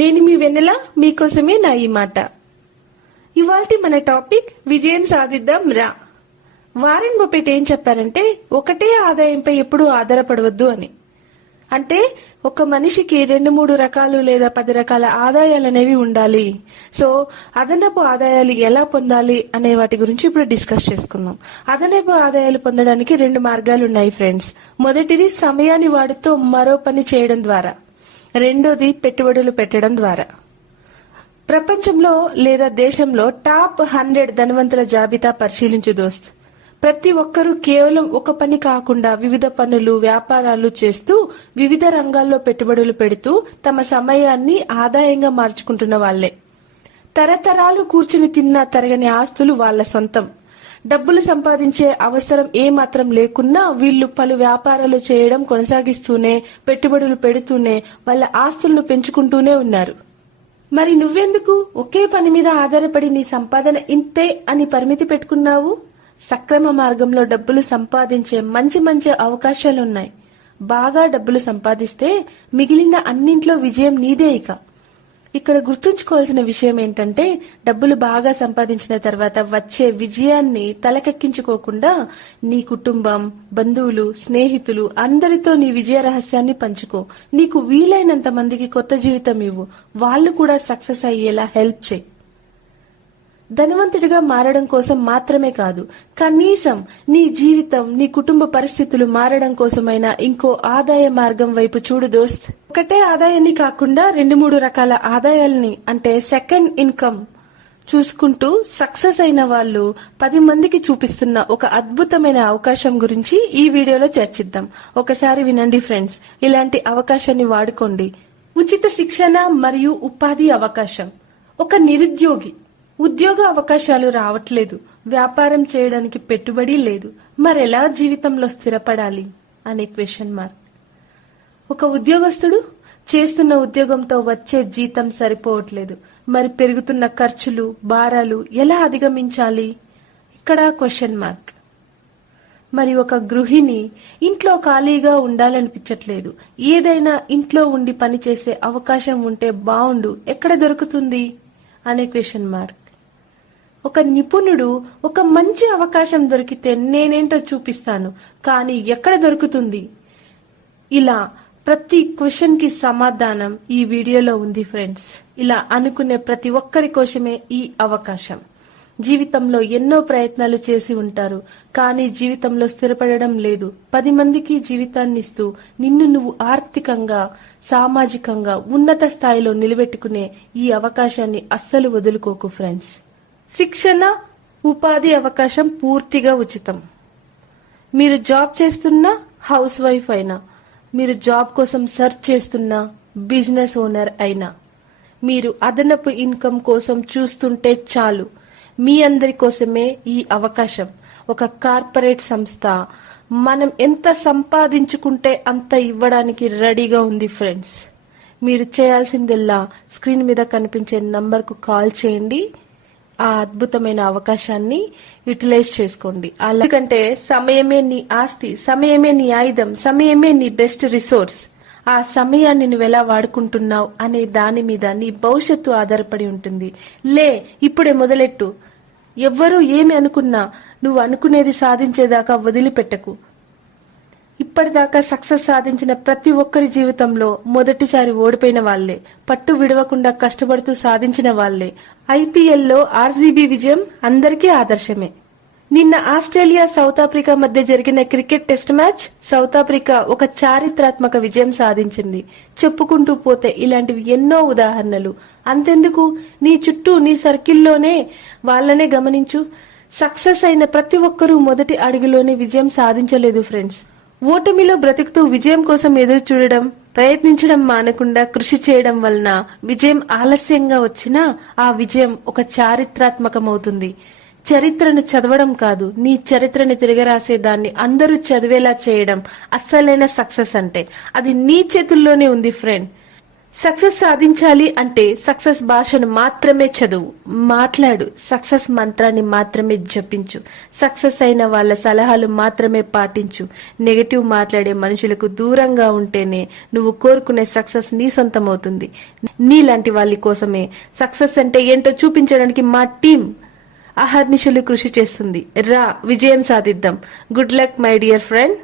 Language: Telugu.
నేను మీ వెన్నెల, మీకోసమే నా ఈ మాట. ఇవాల్టి మన టాపిక్ విజయం సాధిద్దాం రా. వారెన్ బఫెట్ ఏం చెప్పారంటే, ఒకటే ఆదాయంపై ఎప్పుడూ ఆధారపడవద్దు అని. అంటే ఒక మనిషికి 2-3 రకాలు లేదా 10 రకాల ఆదాయాలనేవి ఉండాలి. సో అదనపు ఆదాయాలు ఎలా పొందాలి అనే వాటి గురించి ఇప్పుడు డిస్కస్ చేసుకుందాం. అదనపు ఆదాయాలు పొందడానికి 2 మార్గాలు ఉన్నాయి ఫ్రెండ్స్. మొదటిది సమయాన్ని వాడుతూ మరో పని చేయడం ద్వారా, రెండోది పెట్టుబడులు పెట్టడం ద్వారా. ప్రపంచంలో లేదా దేశంలో టాప్ 100 ధనవంతుల జాబితా పరిశీలించు దోస్త్. ప్రతి ఒక్కరూ కేవలం ఒక పని కాకుండా వివిధ పనులు, వ్యాపారాలు చేస్తూ వివిధ రంగాల్లో పెట్టుబడులు పెడుతూ తమ సమయాన్ని ఆదాయంగా మార్చుకుంటున్న వాళ్లే. తరతరాలు కూర్చుని తిన్న తరగని ఆస్తులు వాళ్ల సొంతం. డబ్బులు సంపాదించే అవసరం ఏమాత్రం లేకున్నా వీళ్లు పలు వ్యాపారాలు చేయడం కొనసాగిస్తూనే, పెట్టుబడులు పెడుతూనే వాళ్ళ ఆస్తులను పెంచుకుంటూనే ఉన్నారు. మరి నువ్వెందుకు ఒకే పని మీద ఆధారపడి నీ సంపాదన ఇంతే అని పరిమితి పెట్టుకున్నావు? సక్రమ మార్గంలో డబ్బులు సంపాదించే మంచి మంచి అవకాశాలున్నాయి. బాగా డబ్బులు సంపాదిస్తే మిగిలిన అన్నింట్లో విజయం నీదే. ఇక్కడ గుర్తుంచుకోవాల్సిన విషయం ఏంటంటే, డబ్బులు బాగా సంపాదించిన తర్వాత వచ్చే విజయాన్ని తలకెక్కించుకోకుండా నీ కుటుంబం, బంధువులు, స్నేహితులు అందరితో నీ విజయ రహస్యాన్ని పంచుకో. నీకు వీలైనంత మందికి కొత్త జీవితం ఇవ్వు. వాళ్ళు కూడా సక్సెస్ అయ్యేలా హెల్ప్ చేయి. ధనవంతుడిగా మారడం కోసం మాత్రమే కాదు, కనీసం నీ జీవితం, నీ కుటుంబ పరిస్థితులు మారడం కోసమైనా ఇంకో ఆదాయ మార్గం వైపు చూడు దోస్త్. ఒకటే ఆదాయాన్ని కాకుండా 2-3 రకాల ఆదాయాలని, అంటే సెకండ్ ఇన్కమ్ చూసుకుంటూ సక్సెస్ అయిన వాళ్ళు 10 మందికి చూపిస్తున్న ఒక అద్భుతమైన అవకాశం గురించి ఈ వీడియోలో చర్చిద్దాం. ఒకసారి వినండి ఫ్రెండ్స్, ఇలాంటి అవకాశాన్ని వాడుకోండి. ఉచిత శిక్షణ మరియు ఉపాధి అవకాశం. ఒక నిరుద్యోగి ఉద్యోగ అవకాశాలు రావట్లేదు, వ్యాపారం చేయడానికి పెట్టుబడి లేదు, మరెలా జీవితంలో స్థిరపడాలి అనే క్వశ్చన్ మార్క్. ఒక ఉద్యోగస్తుడు చేస్తున్న ఉద్యోగంతో వచ్చే జీతం సరిపోవట్లేదు, మరి పెరుగుతున్న ఖర్చులు, భారాలు ఎలా అధిగమించాలి? ఇక్కడ క్వశ్చన్ మార్క్. మరి ఒక గృహిణి ఇంట్లో ఖాళీగా ఉండాలనిపించట్లేదు, ఏదైనా ఇంట్లో ఉండి పనిచేసే అవకాశం ఉంటే బావుండు, ఎక్కడ దొరుకుతుంది అనే క్వశ్చన్ మార్క్. ఒక నిపుణుడు ఒక మంచి అవకాశం దొరికితే నేనేంటో చూపిస్తాను, కానీ ఎక్కడ దొరుకుతుంది? ఇలా ప్రతి క్వశ్చన్ కి సమాధానం ఈ వీడియోలో ఉంది ఫ్రెండ్స్. ఇలా అనుకునే ప్రతి ఒక్కరి కోసమే ఈ అవకాశం. జీవితంలో ఎన్నో ప్రయత్నాలు చేసి ఉంటారు, కానీ జీవితంలో స్థిరపడడం లేదు. 10 మందికి జీవితాన్ని ఇస్తూ నిన్ను నువ్వు ఆర్థికంగా, సామాజికంగా ఉన్నత స్థాయిలో నిలబెట్టుకునే ఈ అవకాశాన్ని అస్సలు వదులుకోకు ఫ్రెండ్స్. శిక్షణ, ఉపాధి అవకాశం పూర్తిగా ఉచితం. మీరు జాబ్ చేస్తున్నా, హౌస్ వైఫ్ అయినా, మీరు జాబ్ కోసం సెర్చ్ చేస్తున్నా, బిజినెస్ ఓనర్ అయినా, మీరు అదనపు ఇన్కమ్ కోసం చూస్తుంటే చాలు, మీ అందరి కోసమే ఈ అవకాశం. ఒక కార్పొరేట్ సంస్థ మనం ఎంత సంపాదించుకుంటే అంత ఇవ్వడానికి రెడీగా ఉంది ఫ్రెండ్స్. మీరు చేయాల్సిందల్లా స్క్రీన్ మీద కనిపించే నంబర్కు కాల్ చేయండి. ఆ అద్భుతమైన అవకాశాన్ని యూటిలైజ్ చేసుకోండి. ఎందుకంటే సమయమే నీ ఆస్తి, సమయమే నీ ఆయుధం, సమయమే నీ బెస్ట్ రిసోర్స్. ఆ సమయాన్ని నువ్వు ఎలా వాడుకుంటున్నావు అనే దాని మీద నీ భవిష్యత్తు ఆధారపడి ఉంటుంది. ఇప్పుడే మొదలెట్టు. ఎవ్వరూ ఏమి అనుకున్నా నువ్వు అనుకునేది సాధించేదాకా వదిలిపెట్టకు. ఇప్పటిదాకా సక్సెస్ సాధించిన ప్రతి ఒక్కరి జీవితంలో మొదటిసారి ఓడిపోయిన వాళ్లే, పట్టు విడవకుండా కష్టపడుతూ సాధించిన వాళ్లే. ఐపీఎల్లో ఆర్సీబీ విజయం అందరికీ ఆదర్శమే. నిన్న ఆస్ట్రేలియా, సౌత్ ఆఫ్రికా మధ్య జరిగిన cricket test match south Africa ఒక చారిత్రాత్మక విజయం సాధించింది. చెప్పుకుంటూ పోతే ఇలాంటివి ఎన్నో ఉదాహరణలు. అంతెందుకు, నీ చుట్టూ, నీ సర్కిల్లోనే వాళ్ళనే గమనించు. సక్సెస్ అయిన ప్రతి ఒక్కరూ మొదటి అడుగులోనే విజయం సాధించలేదు ఫ్రెండ్స్. ఓటమిలో బ్రతుకుతూ విజయం కోసం ఎదురు చూడడం, ప్రయత్నించడం మానకుండా కృషి చేయడం వలన విజయం ఆలస్యంగా వచ్చినా ఆ విజయం ఒక చారిత్రాత్మకమవుతుంది. చరిత్రను చదవడం కాదు, నీ చరిత్రను తిరగరాసే దాన్ని అందరూ చదివేలా చేయడం అస్సలైన సక్సెస్. అంటే అది నీ చేతుల్లోనే ఉంది ఫ్రెండ్. సక్సెస్ సాధించాలి అంటే సక్సెస్ భాషను మాత్రమే చదువు, మాట్లాడు, సక్సెస్ మంత్రాన్ని మాత్రమే జపించు, సక్సెస్ అయిన వాళ్ళ సలహాలు మాత్రమే పాటించు. నెగటివ్ మాట్లాడే మనుషులకు దూరంగా ఉంటేనే నువ్వు కోరుకునే సక్సెస్ నీ సొంతమవుతుంది. నీలాంటి వాళ్ళ కోసమే సక్సెస్ అంటే ఏంటో చూపించడానికి మా టీం అహర్నిశలు కృషి చేస్తుంది. రా, విజయం సాధిద్దాం. Good luck my dear friend.